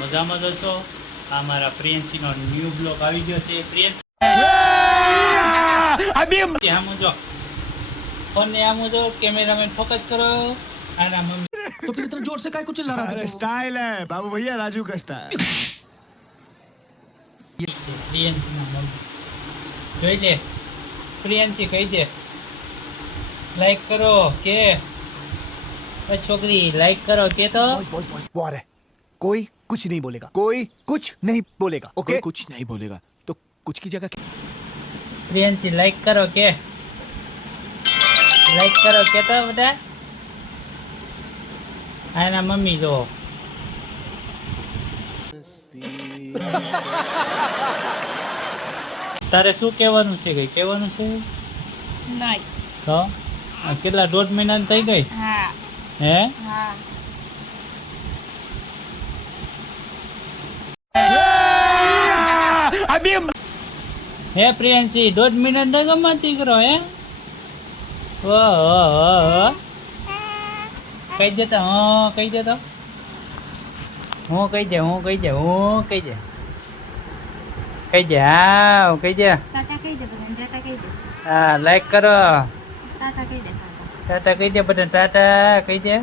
મજામાં જ હશો. આ મારા પ્રિયંશીનો ન્યૂ બ્લોગ આવી ગયો છે. પ્રિયંશી આમ જો ફોન ને આમ જો કેમેરામેન ફોકસ કરો. આના મમ્મી तो फिर इतना जोर से काय को चिल्ला रहा था? स्टाइल है बाबू भैया राजू का स्टाइल. પ્રિયંશીના મમ્મી જોઈ લે. પ્રિયંશી કહી દે લાઈક કરો કે છોકરી લાઈક કરો કે તો बॉस वो आ रहा है. कोई कुछ नहीं बोलेगा. कोई कुछ नहीं बोलेगा. ओके कोई कुछ नहीं बोलेगा तो कुछ की जगह પ્રિયંશી લાઈક કરો કે લાઈક કરો કે તો બધા. આના મમ્મી જો તારે શું કહેવાનું છે? કઈ કહેવાનું છે નહીં. તો કેટલા 1.5 મહિના થઈ ગઈ? હા હે હા. હે પ્રિયંશી 1.5 મહિના ન ગમતી કરો હે? ઓહો કહી દેતા. હા કહી દેતો. હું કહી દે હું કહી દે હું કહી દે કહી દે. હા કહી દે. ટાટા કહી દે બધાને. ટાટા કહી દે. હા લાઈક કરો. ટાટા કહી દે. ટાટા કહી દે બધા. ટાટા કહી દે.